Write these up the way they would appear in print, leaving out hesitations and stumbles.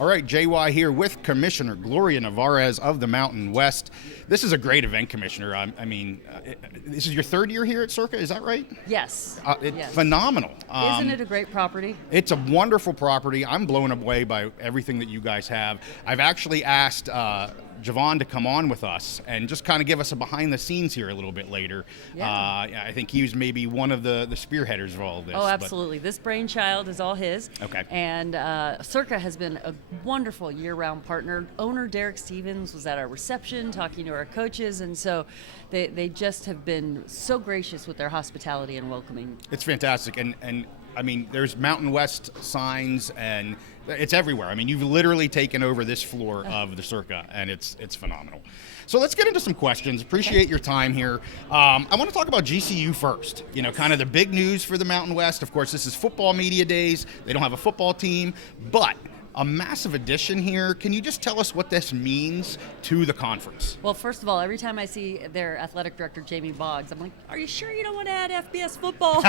All right, JY here with Commissioner Gloria Nevarez of the Mountain West. This is a great event, Commissioner. This is your third year here at Circa, is that right? Yes. It's phenomenal. Isn't it a great property? It's a wonderful property. I'm blown away by everything that you guys have. I've actually asked Javon to come on with us and just kind of give us a behind the scenes here a little bit later. Yeah. I think he was maybe one of the spearheaders of all of this. Oh, absolutely. This brainchild is all his. Okay. And Circa has been a wonderful year-round partner. Owner Derek Stevens was at our reception talking to our coaches, and so they just have been so gracious with their hospitality and welcoming. It's fantastic. And I mean, there's Mountain West signs, and it's everywhere. I mean, you've literally taken over this floor of the Circa, and it's phenomenal. So let's get into some questions. Appreciate your time here. I want to talk about GCU first. You know, kind of the big news for the Mountain West. Of course, this is football media days. They don't have a football team, but a massive addition here. Can you just tell us what this means to the conference? Well, first of all, every time I see their athletic director, Jamie Boggs, I'm like, are you sure you don't want to add FBS football?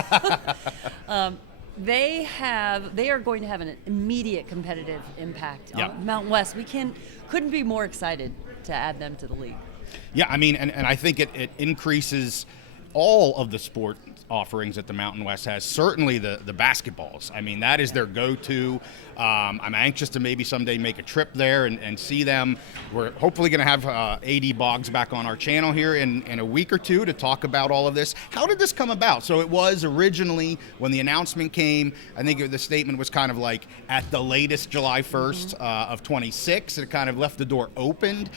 They are going to have an immediate competitive impact on Mountain West. We couldn't be more excited to add them to the league. Yeah, I mean, and I think it increases all of the sport offerings that the Mountain West has, certainly the basketballs. I mean, that is their go-to. I'm anxious to maybe someday make a trip there and see them. We're hopefully going to have AD Boggs back on our channel here in a week or two to talk about all of this. How did this come about? So it was originally, when the announcement came, I think the statement was kind of like at the latest July 1st of 26. It kind of left the door opened.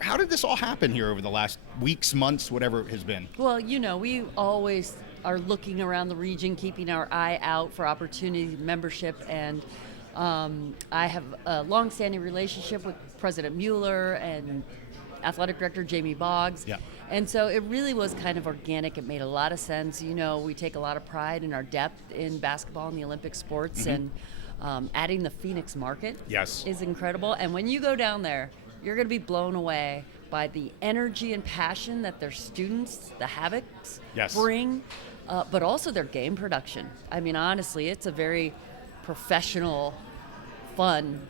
How did this all happen here over the last weeks, months, whatever it has been? Well, you know, we always are looking around the region, keeping our eye out for opportunity, membership, and I have a long-standing relationship with President Mueller and Athletic Director Jamie Boggs. Yeah. And so it really was kind of organic. It made a lot of sense. You know, we take a lot of pride in our depth in basketball and the Olympic sports, and adding the Phoenix market is incredible. And when you go down there, you're going to be blown away by the energy and passion that their students, the Havocs, bring, but also their game production. I mean, honestly, it's a very professional, fun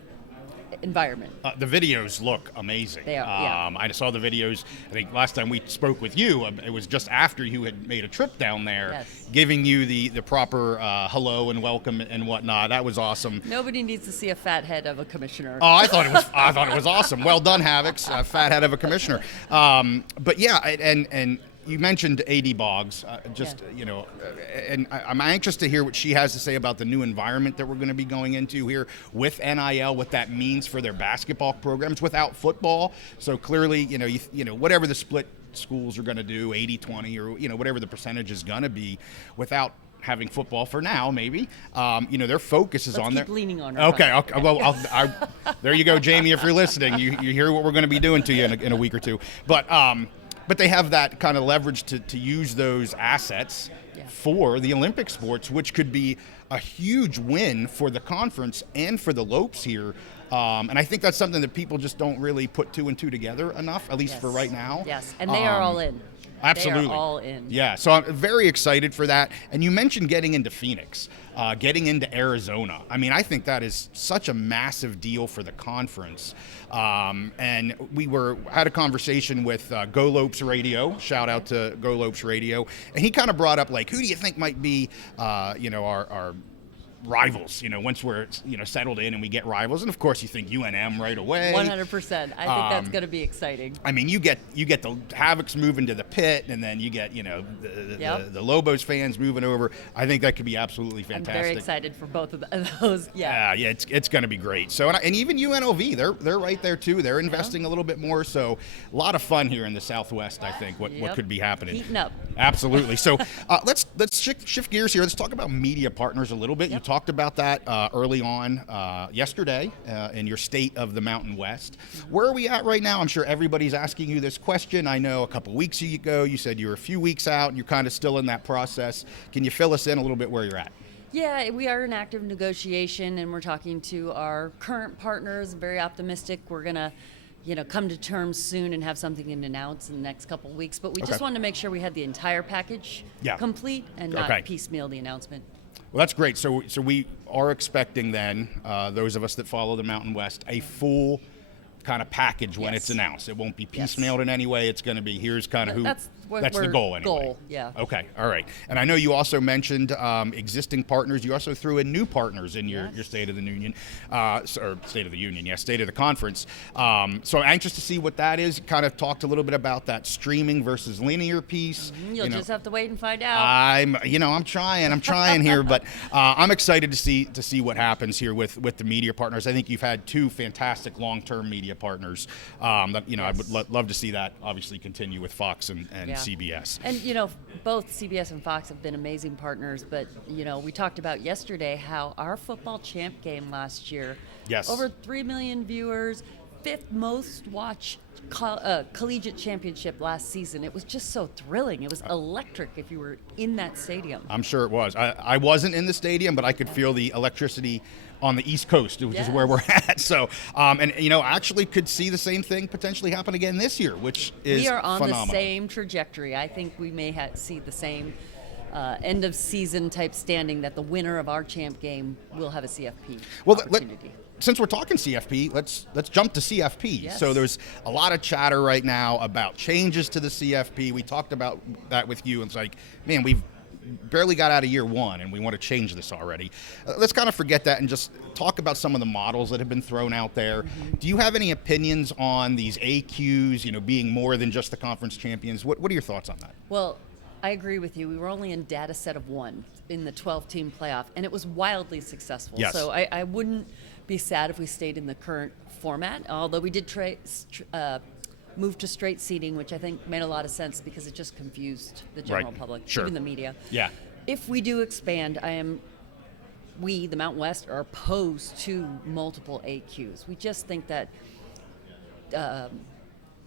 environment. The videos look amazing. They are, I saw the videos. I think last time we spoke with you, it was just after you had made a trip down there, giving you the proper hello and welcome and whatnot. That was awesome. Nobody needs to see a fat head of a commissioner. Oh, I thought it was awesome. Well done, Havocs. Fat head of a commissioner. But yeah, and you mentioned AD Boggs, you know, and I'm anxious to hear what she has to say about the new environment that we're going to be going into here with NIL, what that means for their basketball programs without football. So clearly, you know, whatever the split schools are going to do, 80-20 or, you know, whatever the percentage is going to be without having football for now, maybe. You know, their focus is on Let's keep leaning on her. Okay. Well, there you go, Jamie. If you're listening, you hear what we're going to be doing to you in a week or two. But they have that kind of leverage to use those assets for the Olympic sports, which could be a huge win for the conference and for the Lopes here. And I think that's something that people just don't really put two and two together enough, at least for right now. Yes, and they are all in. Absolutely. They are all in. Yeah, so I'm very excited for that. And you mentioned getting into Phoenix, getting into Arizona. I mean, I think that is such a massive deal for the conference. And we had a conversation with Go Lopes Radio. Shout out to Go Lopes Radio. And he kind of brought up, like, who do you think might be, you know, our rivals, you know, once we're, you know, settled in and we get rivals. And of course you think UNM right away. 100%. I think that's going to be exciting. I mean, you get the Havocs moving to the pit, and then you get, you know, the Lobos fans moving over. I think that could be absolutely fantastic. I'm very excited for both of those. Yeah, it's going to be great. So, and even UNLV, they're right there too. They're investing a little bit more. So, a lot of fun here in the Southwest. I think what could be happening. Heating up. Absolutely. So, let's shift gears here. Let's talk about media partners a little bit. You talked about that early on yesterday in your State of the Mountain West. Where are we at right now? I'm sure everybody's asking you this question. I know a couple weeks ago you said you were a few weeks out and you're kind of still in that process. Can you fill us in a little bit where you're at? Yeah, we are in active negotiation, and we're talking to our current partners. Very optimistic. We're going to come to terms soon and have something to announce in the next couple of weeks. But we just wanted to make sure we had the entire package complete and not piecemeal the announcement. Well, that's great. So we are expecting then, those of us that follow the Mountain West, a full kind of package when it's announced. It won't be piecemealed in any way. It's going to be, here's kind of who. That's the goal anyway. Goal, yeah. Okay, all right. And I know you also mentioned existing partners. You also threw in new partners in your State of the Union, or State of the Union, State of the Conference. So anxious to see what that is. Kind of talked a little bit about that streaming versus linear piece. You'll just have to wait and find out. I'm trying here, but I'm excited to see what happens here with the media partners. I think you've had two fantastic long-term media partners. I would love to see that obviously continue with Fox and CBS. And both CBS and Fox have been amazing partners, but we talked about yesterday how our football champ game last year, over 3 million viewers, 5th most watched collegiate championship last season. It was just so thrilling. It was electric if you were in that stadium. I'm sure it was. I wasn't in the stadium, but I could feel the electricity on the East Coast, which is where we're at. So, actually could see the same thing potentially happen again this year, which is we are on phenomenal. The same trajectory. I think we may see the same end of season type standing that the winner of our champ game will have a CFP opportunity. Since we're talking CFP, let's jump to CFP. Yes. So there's a lot of chatter right now about changes to the CFP. We talked about that with you. It's like, man, we've barely got out of year one and we want to change this already. Let's kind of forget that and just talk about some of the models that have been thrown out there. Mm-hmm. Do you have any opinions on these AQs, being more than just the conference champions? What are your thoughts on that? Well, I agree with you. We were only in data set of 1 in the 12-team playoff, and it was wildly successful. Yes. So I wouldn't be sad if we stayed in the current format, although we did move to straight seating, which I think made a lot of sense because it just confused the general public, even the media. Yeah. If we do expand, we, the Mountain West, are opposed to multiple AQs. We just think that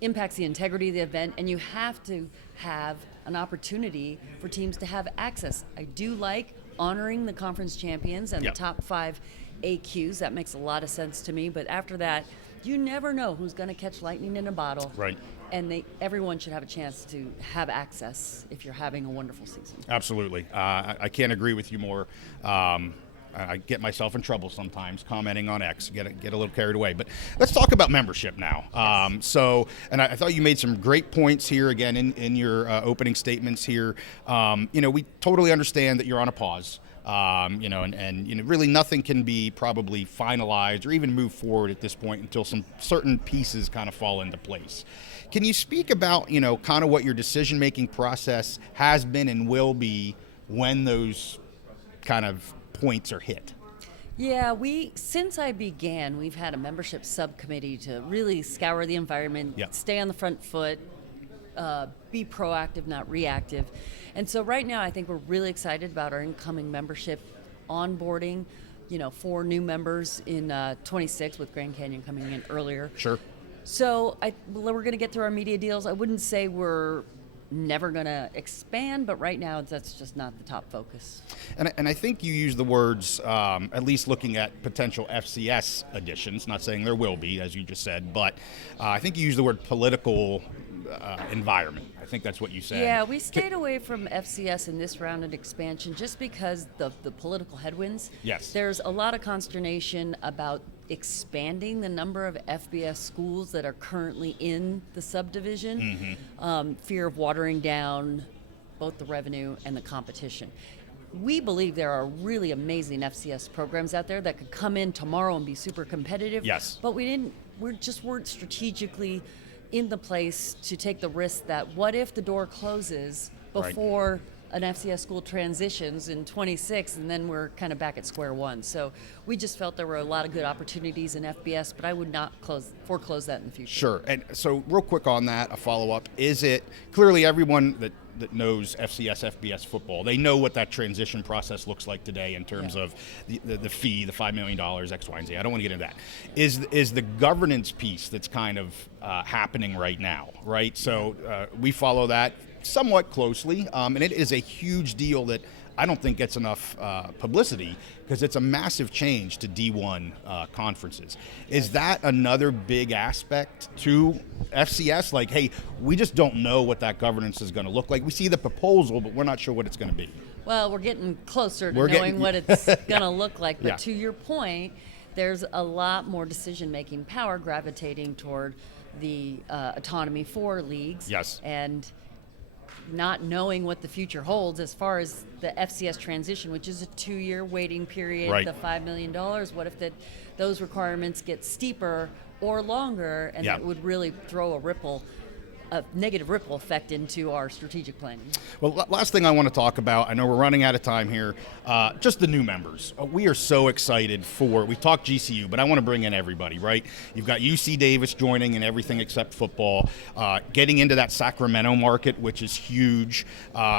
impacts the integrity of the event, and you have to have an opportunity for teams to have access. I do like honoring the conference champions and the top 5 AQs. That makes a lot of sense to me, but after that, you never know who's going to catch lightning in a bottle. Right. And everyone should have a chance to have access if you're having a wonderful season. Absolutely. I can't agree with you more. I get myself in trouble sometimes commenting on X, get a little carried away. But let's talk about membership now. And I thought you made some great points here again in your opening statements here. We totally understand that you're on a pause. Really nothing can be probably finalized or even move forward at this point until some certain pieces kind of fall into place. Can you speak about, kind of what your decision-making process has been and will be when those kind of points are hit? Yeah, since I began, we've had a membership subcommittee to really scour the environment, stay on the front foot, be proactive, not reactive. And so right now I think we're really excited about our incoming membership onboarding, 4 new members in 26 with Grand Canyon coming in earlier. Sure. So we're going to get through our media deals. I wouldn't say we're never going to expand, but right now that's just not the top focus. And I think you use the words, at least looking at potential FCS additions, not saying there will be, as you just said, but I think you use the word political environment. I think that's what you said. Yeah, we stayed away from FCS in this round of expansion just because the political headwinds. Yes. There's a lot of consternation about expanding the number of FBS schools that are currently in the subdivision. Mm-hmm. Fear of watering down both the revenue and the competition. We believe there are really amazing FCS programs out there that could come in tomorrow and be super competitive. Yes. But we just weren't strategically in the place to take the risk that what if the door closes before an FCS school transitions in 26 and then we're kind of back at square one. So we just felt there were a lot of good opportunities in FBS, but I would not foreclose that in the future. Sure. And so real quick on that, a follow-up, is it clearly everyone that knows FCS, FBS football, they know what that transition process looks like today in terms of the fee, the $5 million, X, Y, and Z. I don't want to get into that. Is the governance piece that's kind of happening right now, right? So we follow that somewhat closely, and it is a huge deal that I don't think gets enough publicity because it's a massive change to D1 conferences. Is that another big aspect to FCS? Like, hey, we just don't know what that governance is going to look like. We see the proposal, but we're not sure what it's going to be. Well, we're getting closer to knowing what it's going to look like. But to your point, there's a lot more decision-making power gravitating toward the autonomy for leagues. Yes. And not knowing what the future holds as far as the FCS transition, which is a 2-year waiting period, right. the $5 million. What if those requirements get steeper or longer, and that would really throw a negative ripple effect into our strategic planning. Well, last thing I want to talk about, I know we're running out of time here, just the new members. We are so excited we talked GCU, but I want to bring in everybody, right? You've got UC Davis joining in everything except football, getting into that Sacramento market, which is huge.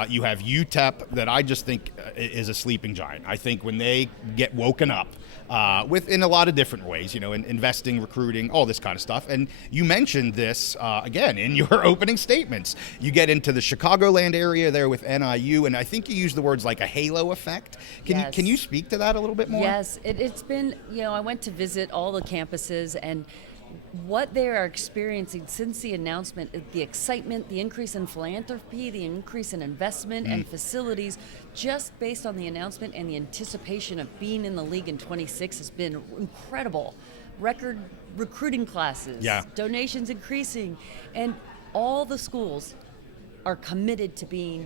You have UTEP that I just think is a sleeping giant. I think when they get woken up, in a lot of different ways, investing, recruiting, all this kind of stuff. And you mentioned this, again, in your opening statements. You get into the Chicagoland area there with NIU, and I think you used the words like a halo effect. Can you speak to that a little bit more? Yes, it's been, I went to visit all the campuses, and what they are experiencing since the announcement, the excitement, the increase in philanthropy, the increase in investment and facilities, just based on the announcement and the anticipation of being in the league in 26 has been incredible. Record recruiting classes, donations increasing, and all the schools are committed to being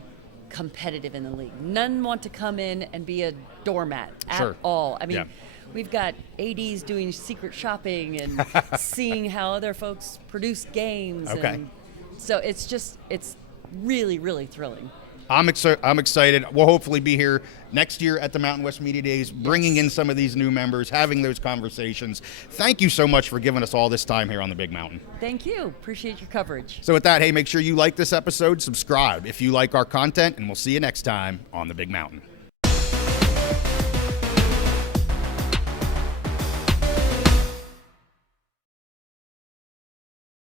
competitive in the league. None want to come in and be a doormat at all. I mean, we've got ADs doing secret shopping and seeing how other folks produce games. Okay. And so it's really, really thrilling. I'm excited. We'll hopefully be here next year at the Mountain West Media Days, bringing in some of these new members, having those conversations. Thank you so much for giving us all this time here on the Big Mountain. Thank you. Appreciate your coverage. So with that, hey, make sure you like this episode, subscribe if you like our content, and we'll see you next time on the Big Mountain.